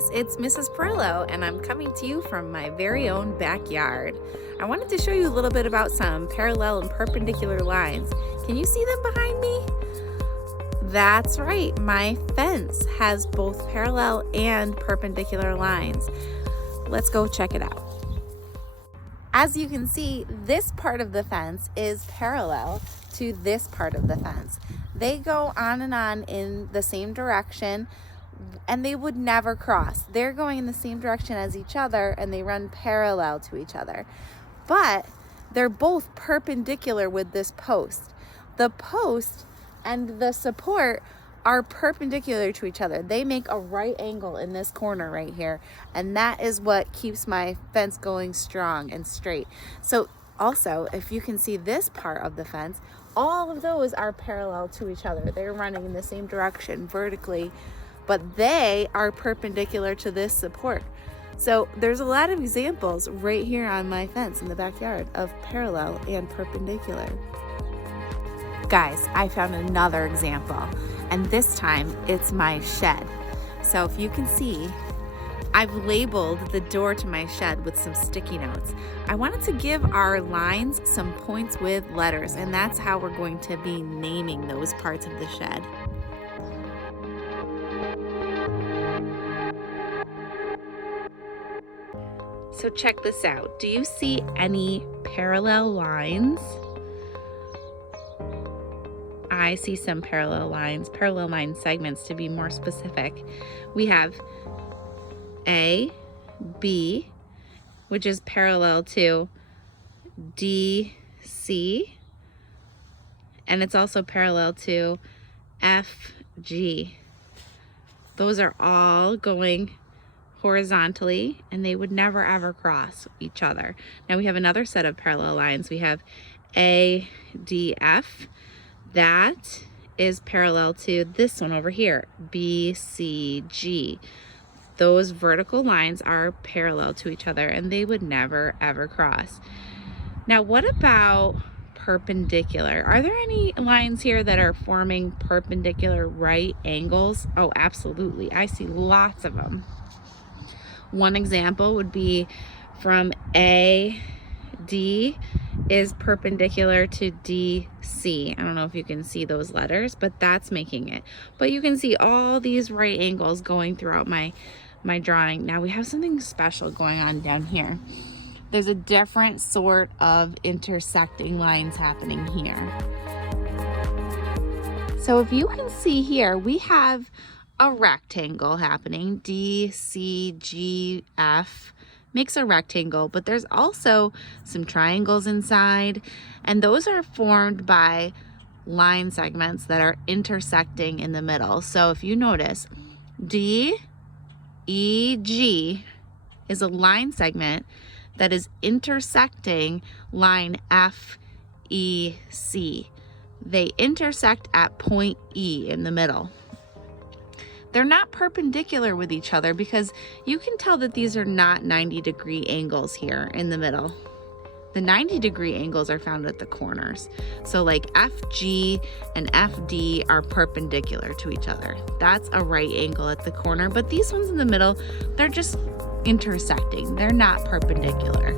guys, it's Mrs. Parillo, and I'm coming to you from my very own backyard. I wanted to show you a little bit about some parallel and perpendicular lines. Can you see them behind me? That's right, my fence has both parallel and perpendicular lines. Let's go check it out. As you can see, this part of the fence is parallel to this part of the fence. They go on and on in the same direction, and they would never cross. They're going in the same direction as each other, and they run parallel to each other. But they're both perpendicular with this post. The post and the support are perpendicular to each other. They make a right angle in this corner right here, and that is what keeps my fence going strong and straight. So also, if you can see this part of the fence, all of those are parallel to each other. They're running in the same direction vertically, but they are perpendicular to this support. So there's a lot of examples right here on my fence in the backyard of parallel and perpendicular. Guys, I found another example, and this time it's my shed. So if you can see, I've labeled the door to my shed with some sticky notes. I wanted to give our lines some points with letters, and that's how we're going to be naming those parts of the shed. So check this out. Do you see any parallel lines? I see some parallel line segments to be more specific. We have A, B, which is parallel to D, C, and it's also parallel to F, G. Those are all going horizontally, and they would never ever cross each other. Now we have another set of parallel lines. We have A, D, F. That is parallel to this one over here, B, C, G. Those vertical lines are parallel to each other, and they would never ever cross. Now what about perpendicular? Are there any lines here that are forming perpendicular right angles? Oh, absolutely. I see lots of them. One example would be from AD is perpendicular to DC. I don't know if you can see those letters, but that's making it. But you can see all these right angles going throughout my drawing. Now we have something special going on down here. There's a different sort of intersecting lines happening here. So if you can see here, we have a rectangle happening. DCGF makes a rectangle, but there's also some triangles inside, and those are formed by line segments that are intersecting in the middle. So if you notice, DEG is a line segment that is intersecting line FEC. They intersect at point E in the middle. They're not perpendicular with each other because you can tell that these are not 90-degree angles here in the middle. The 90-degree angles are found at the corners. So like FG and FD are perpendicular to each other. That's a right angle at the corner, but these ones in the middle, they're just intersecting. They're not perpendicular.